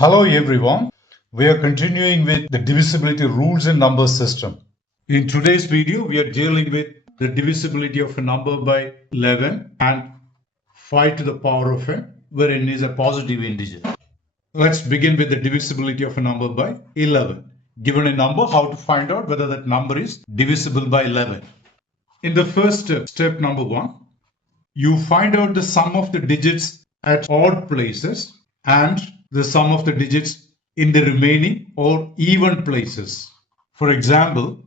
Hello everyone, we are continuing with the divisibility rules in number system. In today's video, we are dealing with the divisibility of a number by 11 and 5 to the power of n, where n is a positive integer. Let's begin with the divisibility of a number by 11. Given a number, how to find out whether that number is divisible by 11. In the first step, number 1, you find out the sum of the digits at odd places and the sum of the digits in the remaining or even places. For example,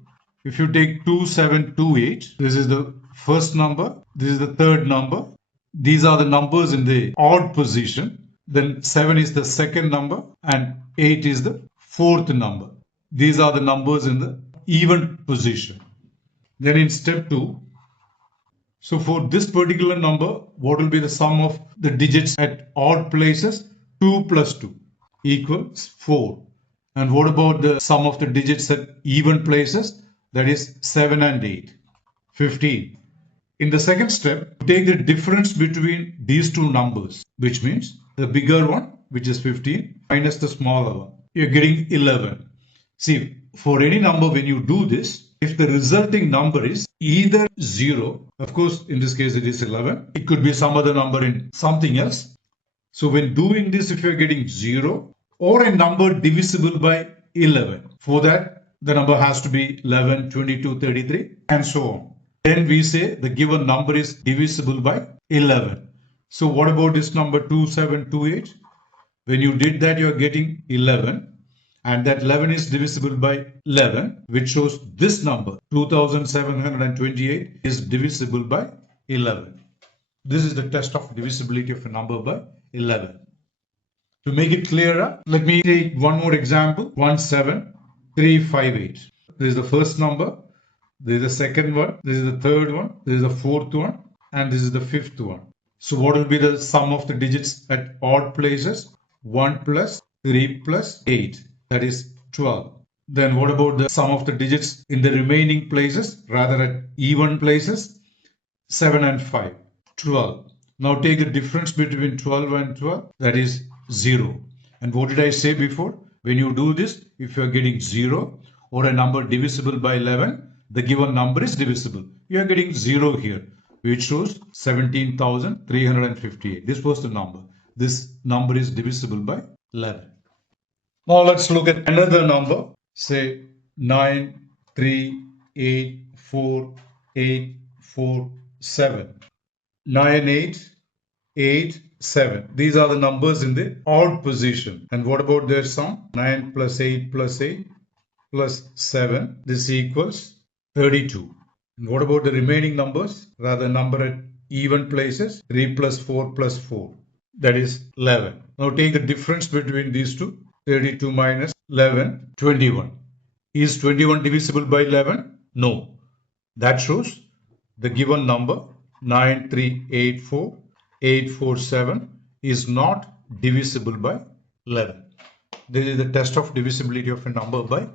if you take 2728, this is the first number, this is the third number, these are the numbers in the odd position, then 7 is the second number and 8 is the fourth number. These are the numbers in the even position. Then in step 2, so for this particular number, what will be the sum of the digits at odd places? 2 plus 2 equals 4. And what about the sum of the digits at even places? That is 7 and 8, 15. In the second step, take the difference between these two numbers, which means the bigger one, which is 15, minus the smaller one. You're getting 11. See, for any number, when you do this, if the resulting number is either 0, of course, in this case it is 11, it could be some other number in something else. So when doing this, if you're getting 0 or a number divisible by 11, for that, the number has to be 11, 22, 33, and so on. Then we say the given number is divisible by 11. So what about this number 2728? When you did that, you are getting 11. And that 11 is divisible by 11, which shows this number, 2728, is divisible by 11. This is the test of divisibility of a number by 11. To make it clearer, let me take one more example, 17358. This is the first number, this is the second one, this is the third one, this is the fourth one, and this is the fifth one. So what will be the sum of the digits at odd places? 1 plus 3 plus 8. That is 12. Then what about the sum of the digits in the remaining places, rather at even places? 7 and 5, 12. Now take the difference between 12 and 12, that is 0. And what did I say before? When you do this, if you are getting 0 or a number divisible by 11, the given number is divisible. You are getting 0 here, which shows 17,358. This was the number. This number is divisible by 11. Now let's look at another number, say 9384847. 9887. These are the numbers in the odd position. And what about their sum? 9 plus 8 plus 8 plus 7. This equals 32. And what about the remaining numbers? Rather, number at even places. 3 plus 4 plus 4. That is 11. Now take the difference between these two. 32 minus 11, 21. Is 21 divisible by 11? No. That shows the given number 9384847 is not divisible by 11. This is the test of divisibility of a number by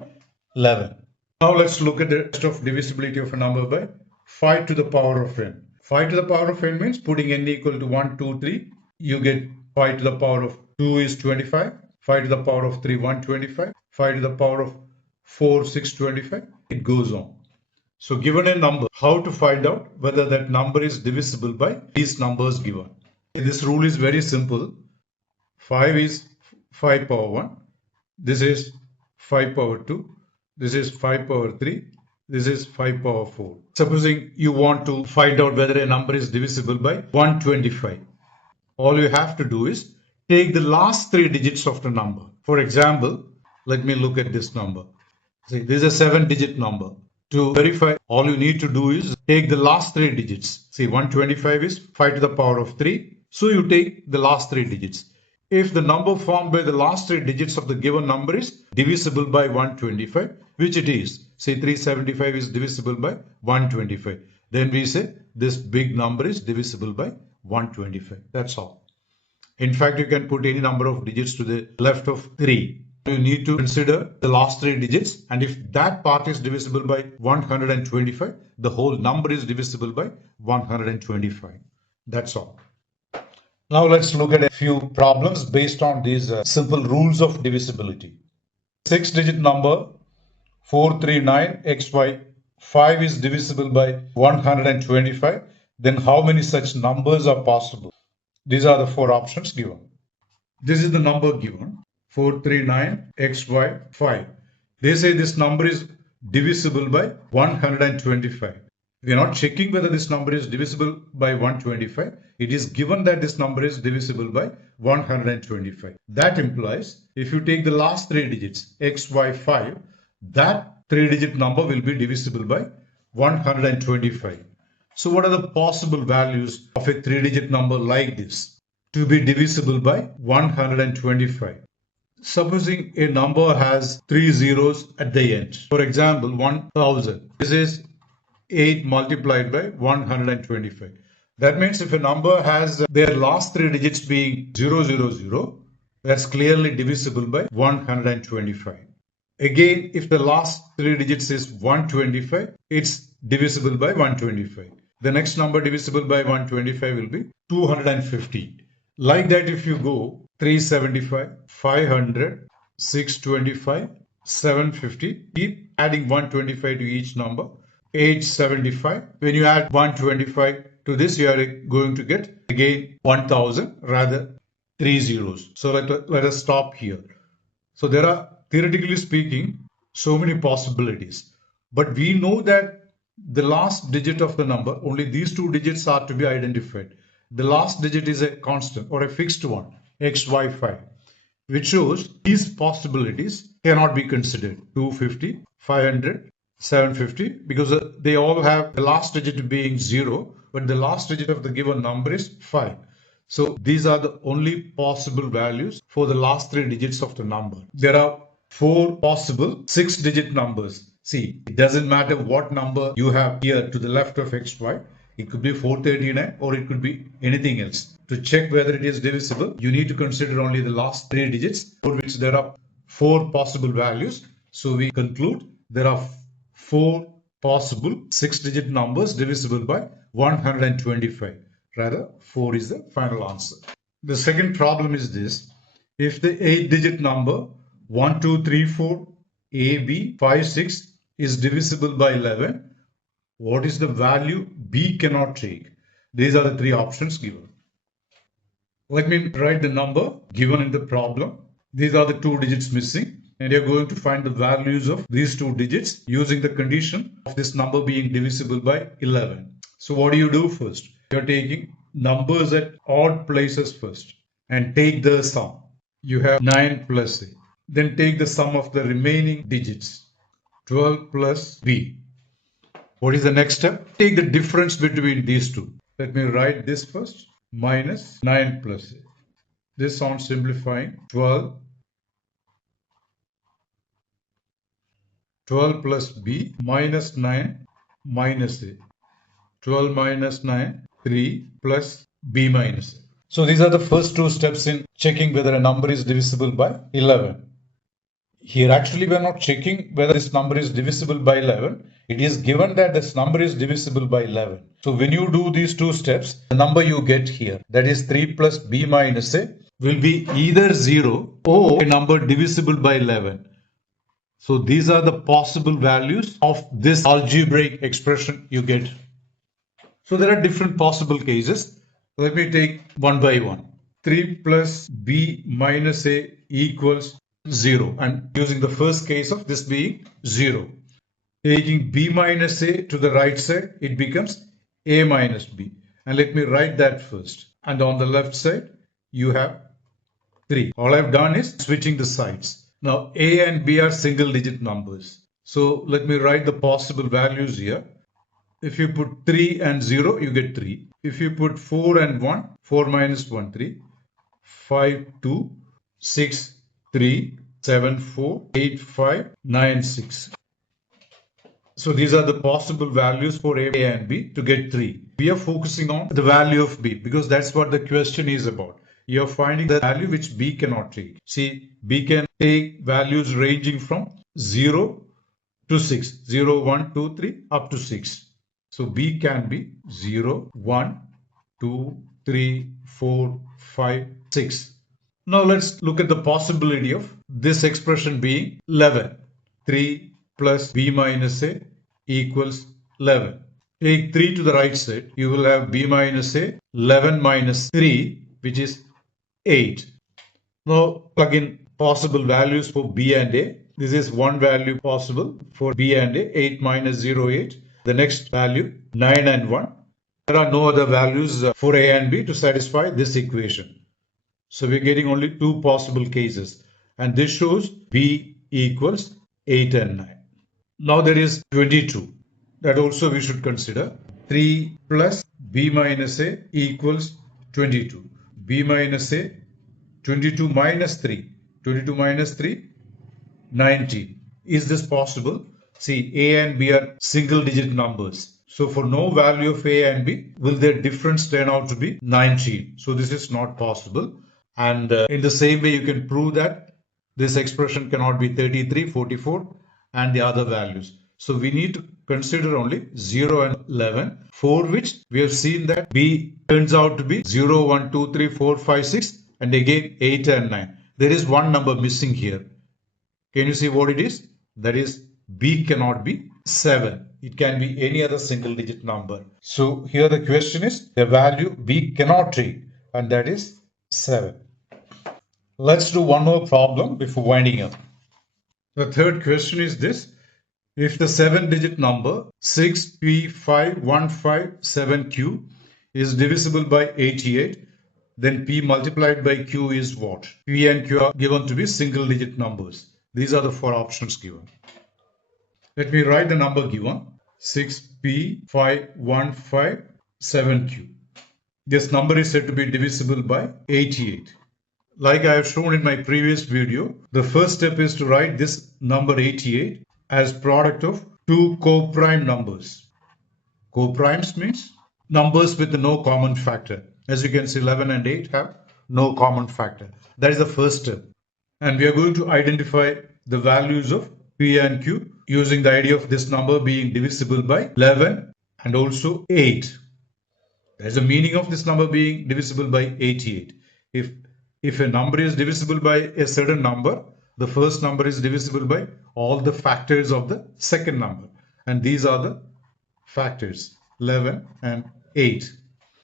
11. Now let's look at the test of divisibility of a number by 5 to the power of n. 5 to the power of n means putting n equal to 1, 2, 3. You get 5 to the power of 2 is 25. 5 to the power of 3, 125. 5 to the power of 4, 625. It goes on. So given a number, how to find out whether that number is divisible by these numbers given? This rule is very simple. 5 is 5 power 1. This is 5 power 2. This is 5 power 3. This is 5 power 4. Supposing you want to find out whether a number is divisible by 125. All you have to do is take the last 3 digits of the number. For example, let me look at this number. See, this is a 7-digit number. To verify, all you need to do is take the last 3 digits. See, 125 is 5 to the power of 3. So you take the last 3 digits. If the number formed by the last 3 digits of the given number is divisible by 125, which it is, say 375 is divisible by 125, then we say this big number is divisible by 125. That's all. In fact, you can put any number of digits to the left of 3. You need to consider the last 3 digits, and if that part is divisible by 125, the whole number is divisible by 125. That's all. Now let's look at a few problems based on these simple rules of divisibility. 6-digit number 439xy5 is divisible by 125. Then how many such numbers are possible? These are the four options given. This is the number given 439xy5. They say this number is divisible by 125. We are not checking whether this number is divisible by 125. It is given that this number is divisible by 125. That implies if you take the last three digits xy5, that three-digit number will be divisible by 125. So what are the possible values of a three-digit number like this to be divisible by 125? Supposing a number has three zeros at the end. For example, 1000. This is 8 multiplied by 125. That means if a number has their last three digits being 000, that's clearly divisible by 125. Again, if the last three digits is 125, it's divisible by 125. The next number divisible by 125 will be 250. Like that, if you go 375, 500, 625, 750, keep adding 125 to each number, 875. When you add 125 to this, you are going to get again 1000, rather three zeros. So let us stop here. So there are, theoretically speaking, so many possibilities. But we know that the last digit of the number, only these two digits are to be identified. The last digit is a constant or a fixed one, xy5, which shows these possibilities cannot be considered. 250, 500, 750, because they all have the last digit being 0, but the last digit of the given number is 5. So these are the only possible values for the last three digits of the number. There are four possible 6-digit numbers. See, it doesn't matter what number you have here to the left of xy. It could be 439 or it could be anything else. To check whether it is divisible, you need to consider only the last three digits for which there are four possible values. So we conclude there are four possible 6-digit numbers divisible by 125. Rather, 4 is the final answer. The second problem is this. If the 8-digit number 1234 AB56 is divisible by 11, what is the value B cannot take? These are the three options given. Let me write the number given in the problem. These are the two digits missing, and you're going to find the values of these two digits using the condition of this number being divisible by 11. So what do you do first? You're taking numbers at odd places first and take the sum. You have 9 plus A. Then take the sum of the remaining digits. 12 plus B. What is the next step? Take the difference between these two. Let me write this first. Minus 9 plus A. This on simplifying 12 plus B minus 9 minus A. 12 minus 9, 3 plus B minus A. So these are the first two steps in checking whether a number is divisible by 11. Here actually we are not checking whether this number is divisible by 11. It is given that this number is divisible by 11. So when you do these two steps, the number you get here, that is 3 plus B minus A, will be either 0 or a number divisible by 11. So these are the possible values of this algebraic expression you get. So there are different possible cases. Let me take one by one. 3 plus B minus A equals 0. And using the first case of this being 0. Taking B minus A to the right side, it becomes A minus B. And let me write that first. And on the left side, you have 3. All I've done is switching the sides. Now A and B are single digit numbers. So let me write the possible values here. If you put 3 and 0, you get 3. If you put 4 and 1, 4 minus 1, 3. 5, 2, 6, 3, 7, 4, 8, 5, 9, 6. So these are the possible values for A and B to get 3. We are focusing on the value of B because that's what the question is about. You are finding the value which B cannot take. See, B can take values ranging from 0 to 6. 0, 1, 2, 3 up to 6. So B can be 0, 1, 2, 3, 4, 5, 6. Now let's look at the possibility of this expression being 11. 3 plus b minus a equals 11. Take 3 to the right side. You will have b minus a, 11 minus 3, which is 8. Now plug in possible values for b and a. This is one value possible for b and a, 8 minus 0, 8. The next value, 9 and 1. There are no other values for a and b to satisfy this equation. So we're getting only two possible cases. And this shows b equals 8 and 9. Now there is 22. That also we should consider. 3 plus b minus a equals 22. b minus a, 22 minus 3. 22 minus 3, 19. Is this possible? See, a and b are single digit numbers. So for no value of a and b, will their difference turn out to be 19? So this is not possible. And in the same way, you can prove that this expression cannot be 33, 44 and the other values. So we need to consider only 0 and 11, for which we have seen that b turns out to be 0, 1, 2, 3, 4, 5, 6 and again 8 and 9. There is one number missing here. Can you see what it is? That is, b cannot be 7. It can be any other single digit number. So here the question is the value b cannot take, and that is 7. Let's do one more problem before winding up. The third question is this. If the 7-digit number 6p5157q is divisible by 88, then p multiplied by q is what? P and q are given to be single digit numbers. These are the four options given. Let me write the number given, 6p5157q. This number is said to be divisible by 88. Like I have shown in my previous video, the first step is to write this number 88 as product of two co-prime numbers. Co-primes means numbers with no common factor. As you can see, 11 and 8 have no common factor. That is the first step. And we are going to identify the values of p and q using the idea of this number being divisible by 11 and also 8. There is a meaning of this number being divisible by 88. If a number is divisible by a certain number, the first number is divisible by all the factors of the second number. And these are the factors, 11 and 8.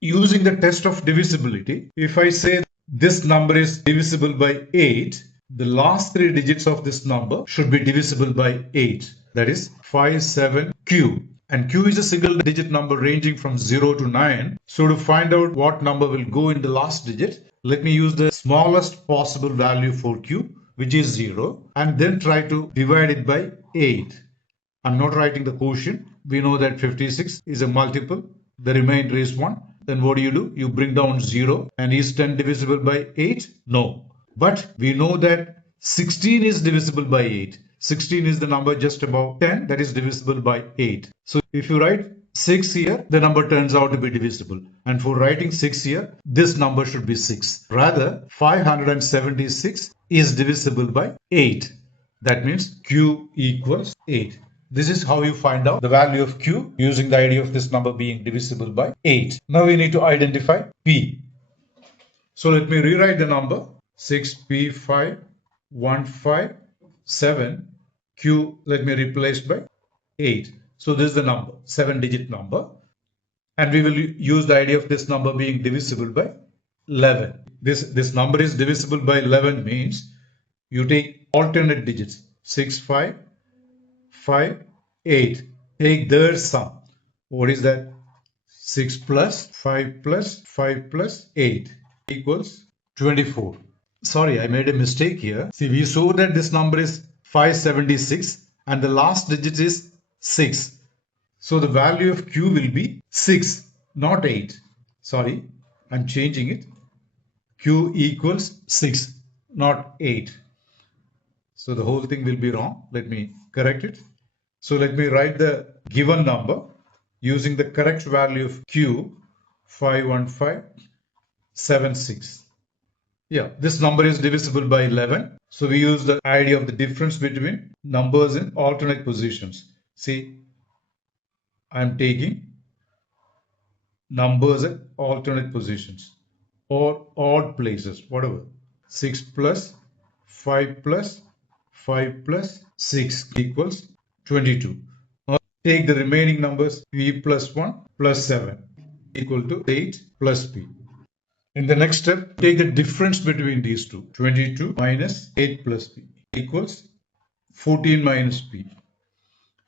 Using the test of divisibility, if I say this number is divisible by 8, the last three digits of this number should be divisible by 8. That is 57q. And q is a single digit number ranging from 0 to 9. So to find out what number will go in the last digit, let me use the smallest possible value for q, which is 0, and then try to divide it by 8. I'm not writing the quotient. We know that 56 is a multiple. The remainder is 1. Then what do? You bring down 0. And is 10 divisible by 8? No. But we know that 16 is divisible by 8. 16 is the number just above 10 that is divisible by 8. So if you write 6 here, the number turns out to be divisible. And for writing 6 here, this number should be 6. Rather, 576 is divisible by 8. That means q equals 8. This is how you find out the value of q using the idea of this number being divisible by 8. Now we need to identify p. So let me rewrite the number 6p5157 q. Let me replace by 8. So this is the number, 7-digit number. And we will use the idea of this number being divisible by 11. This number is divisible by 11 means you take alternate digits, 6, 5, 5, 8. Take their sum. What is that? 6 plus 5 plus 5 plus 8 equals 24. Sorry, I made a mistake here. See, we saw that this number is 576 and the last digit is 6. So the value of q will be 6, not 8. Sorry, I'm changing it. Q equals 6, not 8. So the whole thing will be wrong. Let me correct it. So let me write the given number using the correct value of q, 51576. Yeah, this number is divisible by 11. So we use the idea of the difference between numbers in alternate positions. See, I'm taking numbers at alternate positions or odd places, whatever. 6 plus 5 plus 5 plus 6 equals 22. Now take the remaining numbers p plus 1 plus 7 equal to 8 plus p. In the next step, take the difference between these two. 22 minus 8 plus p equals 14 minus p.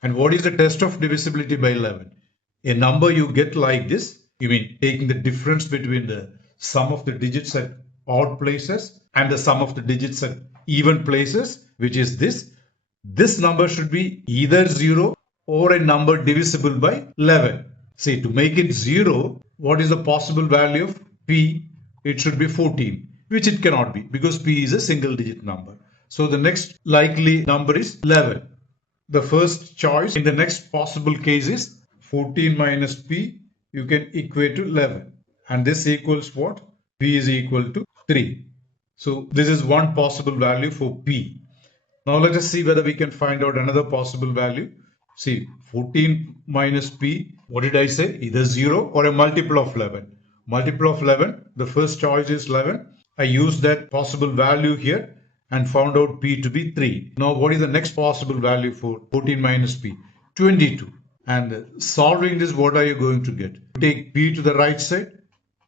And what is the test of divisibility by 11? A number you get like this, you mean taking the difference between the sum of the digits at odd places and the sum of the digits at even places, which is this. This number should be either 0 or a number divisible by 11. See, to make it 0, what is the possible value of p? It should be 14, which it cannot be because p is a single digit number. So the next likely number is 11. The first choice in the next possible case is 14 minus p, you can equate to 11. And this equals what? P is equal to 3. So this is one possible value for p. Now let us see whether we can find out another possible value. See, 14 minus p, what did I say? Either 0 or a multiple of 11. Multiple of 11, the first choice is 11. I used that possible value here and found out p to be 3. Now what is the next possible value for 14 minus p? 22. And solving this, what are you going to get? Take p to the right side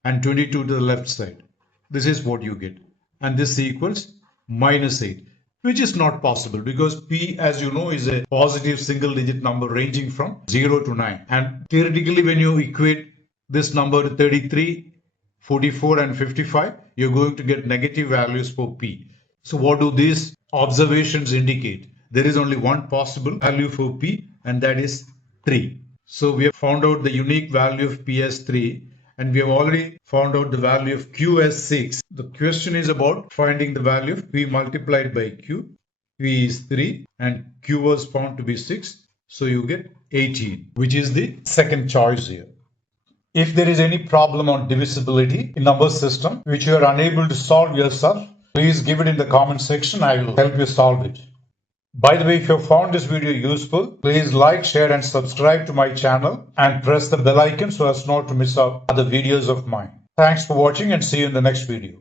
and 22 to the left side. This is what you get. And this equals minus 8, which is not possible because p, as you know, is a positive single digit number ranging from 0 to 9. And theoretically, when you equate this number to 33, 44 and 55, you're going to get negative values for p. So what do these observations indicate? There is only one possible value for p, and that is 3. So we have found out the unique value of p as 3, and we have already found out the value of q as 6. The question is about finding the value of p multiplied by q. P is 3 and q was found to be 6. So you get 18, which is the second choice here. If there is any problem on divisibility in number system which you are unable to solve yourself, please give it in the comment section. I will help you solve it. By the way, if you found this video useful, please like, share and subscribe to my channel and press the bell icon so as not to miss out other videos of mine. Thanks for watching and see you in the next video.